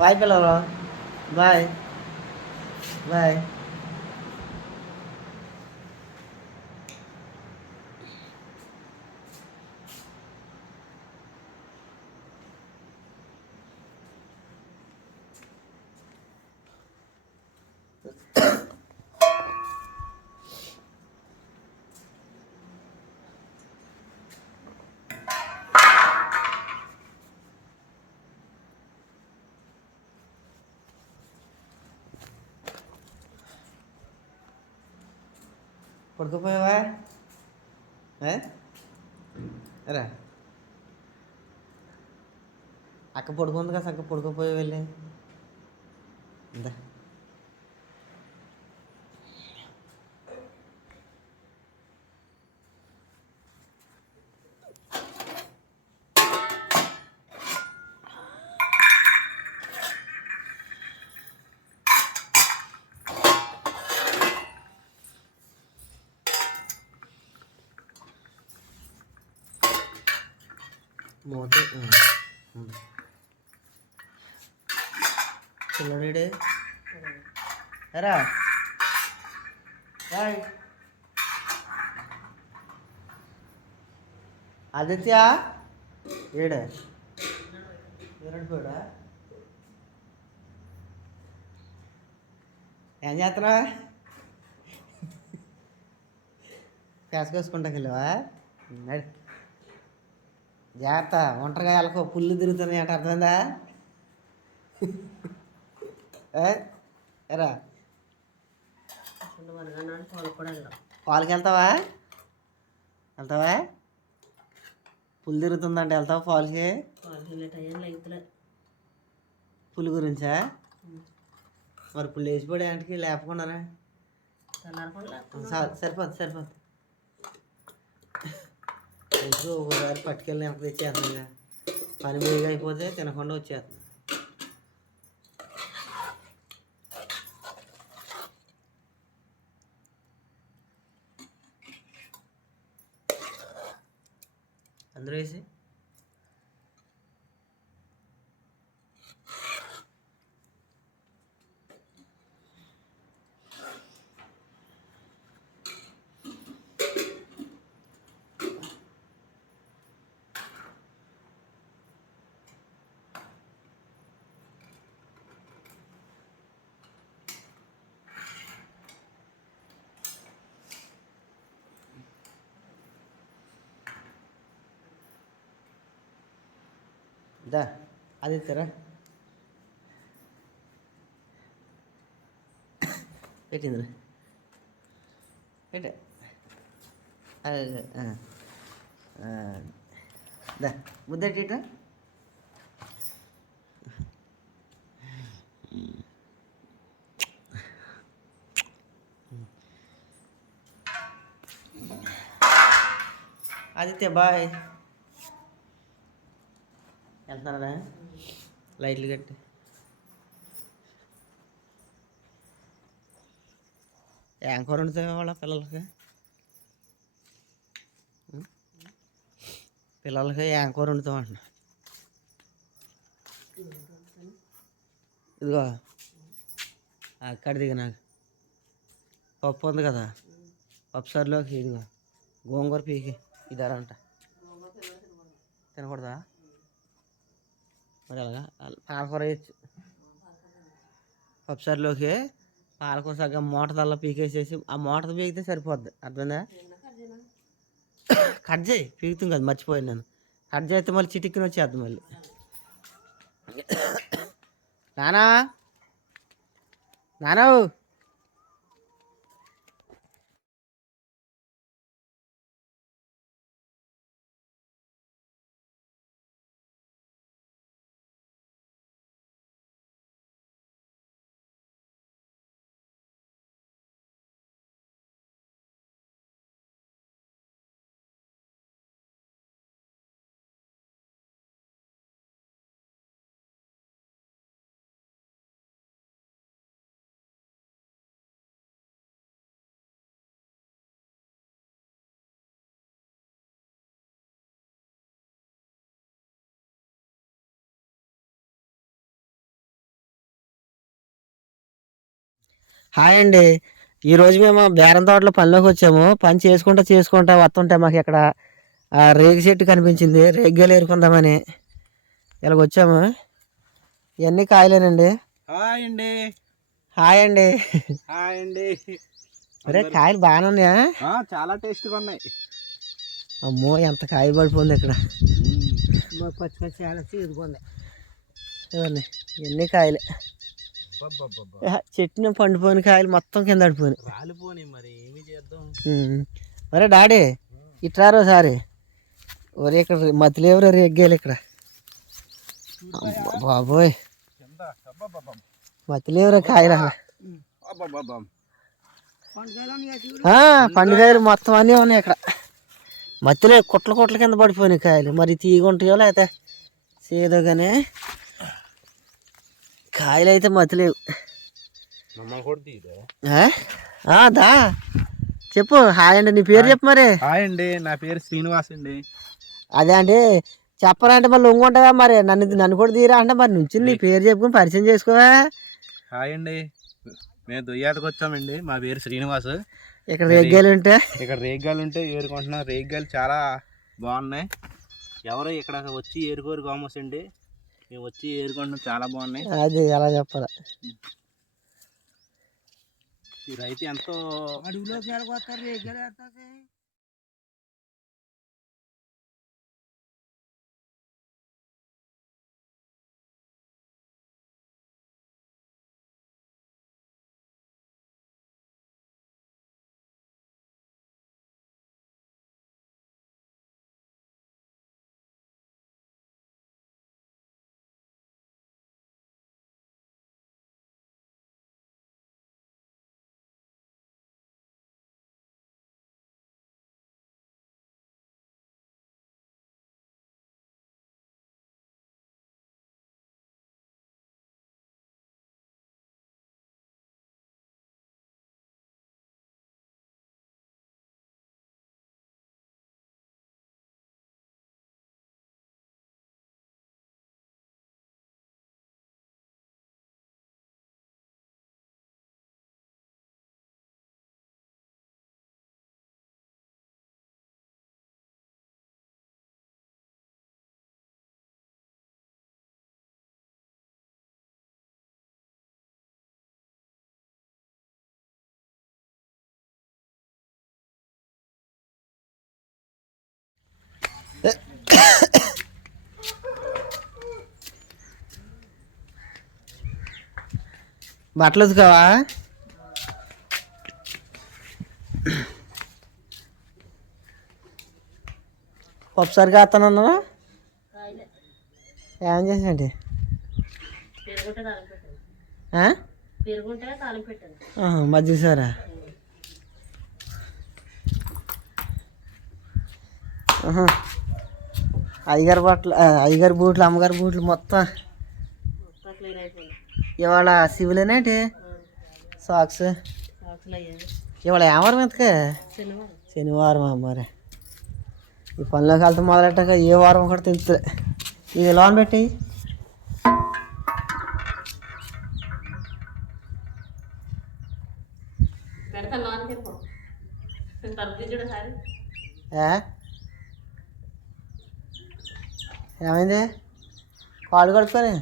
Bye పిల్లలు bye bye పడుకోపోయావా ఏ? రా అక్క పడుకుంది కదా అక్క పడుకోపోయి వెళ్ళి ఇందా మూత పిల్లడే ఎరా హాయ్ ఆదిత్య ఏడే పోయాడా ఏం చేస్తున్నావా వేసుకొసుకుంటాకి వెళ్ళావా నడు జాగ్రత్త ఒంటరిగా వెళ్ళకో పుల్లు తిరుగుతున్నాయి అంటే అర్థమైందా? ఎరా. పాలకి వెళ్తావా? వెళ్తావా? పుల్లు తిరుగుతుందంటే వెళ్తావా పాలకి? పాలు గురించా? మరి పుల్లు వేసిపోయి ఏంటికి లేపకుండానే? సరిపోద్ది సరిపోద్ది. ఇంట్లో ఒకసారి పట్టుకెళ్ళి వెనక్కి తెచ్చేస్తుంది పని బేగా అయిపోతే తినకుండా వచ్చేస్తుంది అందరూ వేసి దా అది తెరా పెట్టిందిరా పెట్టే అది, ఆ. ఆ. దా ముద్దట ఆదిత్య బాయ్ వెళ్తున్నారా? లైట్లు కట్టి. ఏం కూర వండుతావు వాళ్ళ పిల్లలకి. పిల్లలకి ఏం కూర వండుతావు అంటున్నా. ఇదిగో. అక్కడ దిగ నాకు. పప్పు ఉంది కదా. పప్పు సార్లోకి ఇదిగో. గోంగూర పీకి. ఇదారంట. తినకూడదా? మరి అలాగా? పాలకూర వేయచ్చు పప్పుసారిలోకి పాలకూర సగం మూటదల్లా పీకేసేసి ఆ మూట పీకితే సరిపోద్ది. అర్థమైందా? కట్ చేయి. పీకుతుంది కదా మర్చిపోయాను నేను. కట్ చేస్తే మళ్ళీ చిటిక్కిన వచ్చేద్దాం మళ్ళీ. నానా? నానా? హాయ్ అండి. ఈరోజు మేము బేరం తోటలో పనిలోకి వచ్చాము. పని చేసుకుంటా చేసుకుంటా వస్తుంటే మాకు ఇక్కడ రేగి చెట్టు కనిపించింది. రేగ్గాలు ఏరుకుందామని ఇలాగ వచ్చాము. ఇవన్నీ కాయలేనండి. హాయ్ అండి. హాయ్ అండి. హాయ్ అండి. అరే కాయలు బాగానే ఉన్నాయా చాలా టేస్ట్గా ఉన్నాయి. అమ్మో ఎంత కాయ పడిపోయింది ఇక్కడ. పచ్చి పచ్చి చాలా చీరుకుంది చూడండి ఎన్ని కాయలు. చెట్టుని పండిపోయిన కాయలు మొత్తం కింద పడిపోయినాయి రాలిపోని మరి ఏమి చేద్దాం? డాడీ ఇట్రారు ఒకసారి. ఒరే ఇక్కడ మతిలేవరు రేగ్గాలు ఇక్కడ. అబ్బా బాబోయ్. మతిలేవరు కాయలు పండుగాయలు మొత్తం అన్నీ ఉన్నాయి ఇక్కడ. మధ్యలో కుట్ల కుట్ల కింద పడిపోయినాయి కాయలు. మరి తీగ ఉంటాయో లేకపోతే సేదో కానీ కాయలు అయితే మతిలేవు దా. చెప్పు హాయ్ అండి. నీ పేరు చెప్పు మరి. హాయ్ అండి. నా పేరు శ్రీనివాస్ అండి. అదే అండి. చెప్పరంటే మళ్ళీ ఉంగుంటుందా మరి? నన్ను నన్ను కూడా తీరా అంటే మరి నుంచి నీ పేరు చెప్పుకొని పరిచయం చేసుకోవా? హాయ్ అండి. మేము దుయ్యాతకు వచ్చామండి. మా పేరు శ్రీనివాస్. ఇక్కడ రేగ్గాయలు ఉంటే? ఇక్కడ రేగ్గాలు ఉంటే ఏరుకుంటున్నాం. రేగ్గాయలు చాలా బాగున్నాయి. ఎవరు ఇక్కడ వచ్చి ఏరుకోరు కామర్స్ అండి. వచ్చి ఏరుకుంటున్నాం చాలా బాగున్నాయి. అది ఎలా చెప్పాలి? ఈ రైతు ఎంతో అడవిలోకి బట్టలు ఉతుకావా? ఒకసారి కాస్తానన్నా ఏం చేసాండి మధ్య సారా Uh-huh. సారా అయ్యగారి బట్టలు అయ్యగారి బూట్లు అమ్మగారి బూట్లు మొత్తం ఇవాళ సివిలేనేటి సాక్స్. ఇవాళ ఏమరం ఎంతకే శనివారం. శనివారం మరి. ఈ పనిలోకి వెళ్తే మొదలెట్టాక ఏ వారం కూడా తెలుస్తుంది ఇది లోన్ పెట్టి. పెడతాను లోనికి వెళ్ళిపో తలుపు చూడు సారి ఏ ఏమైంది? కాళ్ళు కడుక్కొని.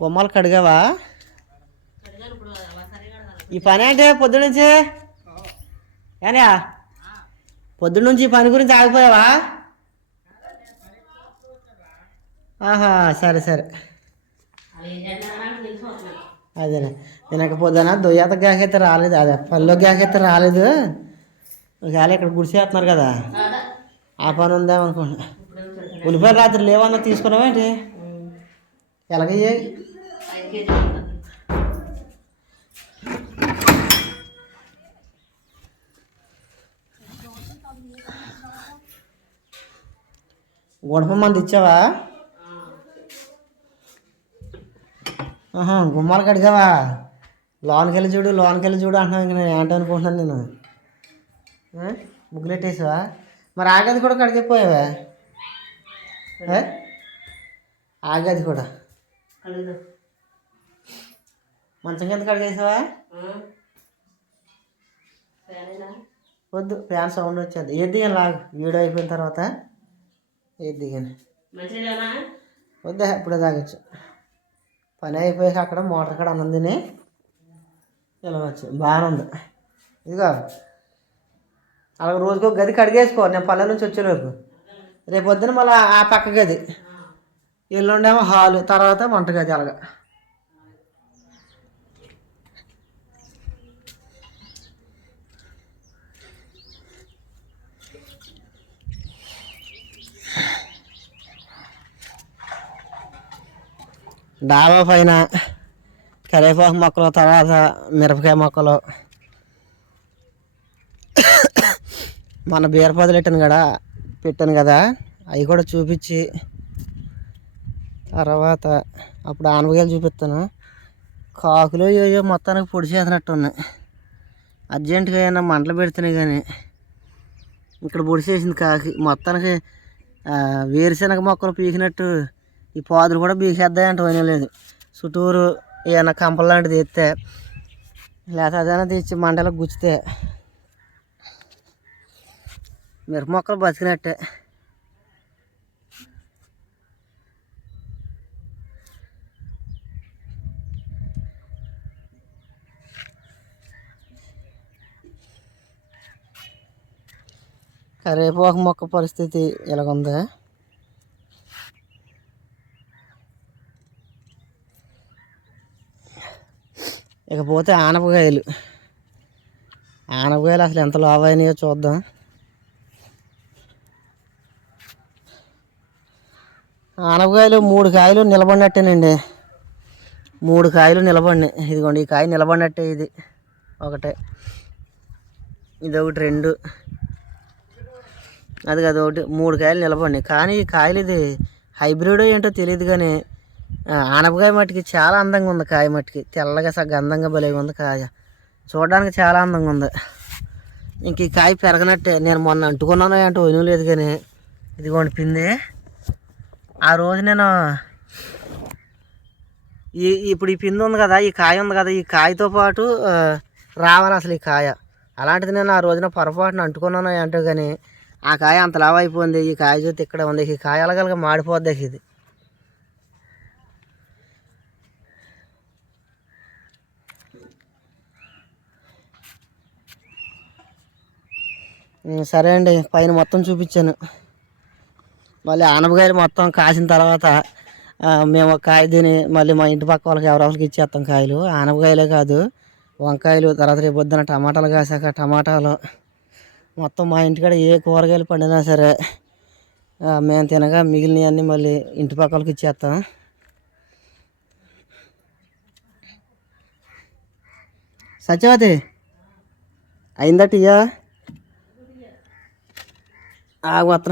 బొమ్మలు కడిగావా? ఈ పని అంటే పొద్దునుంచి ఏనా పొద్దున్నుంచి ఈ పని గురించి ఆగిపోయావా? ఆహా సరే సరే. అదే ఏం దొయ్యాత గ్యాక్ అయితే రాలేదు. అదే పనిలో అయితే రాలేదు. ఒకవేళ ఇక్కడ గుడిసేస్తున్నారు కదా. ఆ పని ఉందాం అనుకుంటున్నా. ఉల్లిపాయలు రాత్రి లేవన్నా తీసుకున్నావా ఏంటి? ఎలాగయ్యే ఐదు మంది ఇచ్చావా ఆహా గుమ్మాలు కడిగావా? లోన్కి వెళ్ళి చూడు లోన్కి వెళ్ళి చూడు అంటున్నావు ఇంక నేను ఏంటో అనుకుంటున్నాను నేను? ముగ్గులెట్టేసావా? మరి ఆగది కూడా కడిగిపోయావా? ఆగది కూడా. మంచం కింద కడిగేసావా? వద్దు ఫ్యాన్ సౌండ్ వచ్చేది. ఏది దిగాను లాగు వీడియో అయిపోయిన తర్వాత. ఏది దిగాను? వద్దా ఇప్పుడే తాగొచ్చు. పని అయిపోయాక అక్కడ మోటార్ కాడ అన్నం వెళ్ళవచ్చు బాగానే ఉంది. ఇదిగో అలాగ రోజుకో గది కడిగేసుకో నేను పల్లె నుంచి వచ్చేలోపు రేపు పొద్దున మళ్ళీ ఆ పక్క గది. ఎల్లుండేమో హాలు తర్వాత వంట గది అలాగా. డాబా పైన కరివేపాకు మొక్కలు తర్వాత మిరపకాయ మొక్కలు. మన బీరపదలు పెట్టాను కదా పెట్టాను కదా అవి కూడా చూపించి తర్వాత అప్పుడు ఆనపకాయలు చూపిస్తాను. కాకులు ఏయో మొత్తానికి పొడి చేసినట్టు ఉన్నాయి అర్జెంటుగా ఏమైనా మంటలు పెడుతున్నాయి కానీ ఇక్కడ పొడి చేసింది కాకి. మొత్తానికి వేరుశనగ మొక్కలు పీకినట్టు ఈ పాదులు కూడా పీకేద్దాయంట లేదు. చుట్టూరు ఏమైనా కంపలు లాంటిది ఎత్తే లేకపోతే అదైనా తెచ్చి మంటలకు గుచ్చితే మిరప మొక్కలు బతికినట్టే. కరివేపాకు మొక్క పరిస్థితి ఇలాగుందా. ఇకపోతే ఆనపకాయలు. ఆనపకాయలు అసలు ఎంత లావైనాయో చూద్దాం. ఆనపకాయలు మూడు కాయలు నిలబడినట్టేనండి. మూడు కాయలు నిలబడినాయి. ఇదిగోండి ఈ కాయ నిలబడినట్టే ఇది. ఒకటే. ఇది ఒకటి రెండు. అది కాదు ఒకటి మూడు కాయలు నిలబడినాయి. కానీ ఈ కాయలు ఇది హైబ్రిడ్ ఏంటో తెలియదు కానీ ఆనపకాయ మట్టికి చాలా అందంగా ఉంది కాయ మట్టికి. తెల్లగా సగ్గ అందంగా భలేగా ఉంది కాయ. చూడడానికి చాలా అందంగా ఉంది. ఇంక ఈ కాయ పెరగనట్టే. నేను మొన్న అంటుకున్నాను అంటే వదిన లేదు కానీ ఇదిగోండి పిండి ఆ రోజు నేను ఈ ఇప్పుడు ఈ పిండి ఉంది కదా ఈ కాయ ఉంది కదా ఈ కాయతో పాటు రావాలి అసలు ఈ కాయ. అలాంటిది నేను ఆ రోజున పొరపాటున అంటుకున్నాను అంటే కానీ ఆ కాయ అంత లావైపోయింది ఈ కాయ చూస్తే ఇక్కడ ఉంది. ఈ కాయ అలాగలగా మాడిపోద్ది ఇది. సరే అండి. పైన మొత్తం చూపించాను. మళ్ళీ ఆనపకాయలు మొత్తం కాసిన తర్వాత మేము ఒక కాయ తిని మళ్ళీ మా ఇంటి పక్క వాళ్ళకి ఎవరెవరికి ఇచ్చేస్తాం కాయలు. ఆనపకాయలే కాదు వంకాయలు తర్వాత రేపు పొద్దున టమాటాలు కాసాక టమాటాలు. మొత్తం మా ఇంటికాడ ఏ కూరగాయలు పండినా సరే మేము తినగా మిగిలినవన్నీ మళ్ళీ ఇంటి పక్క వాళ్ళకి ఇచ్చేస్తాం. సత్యవతి అయిందా టీయా? agua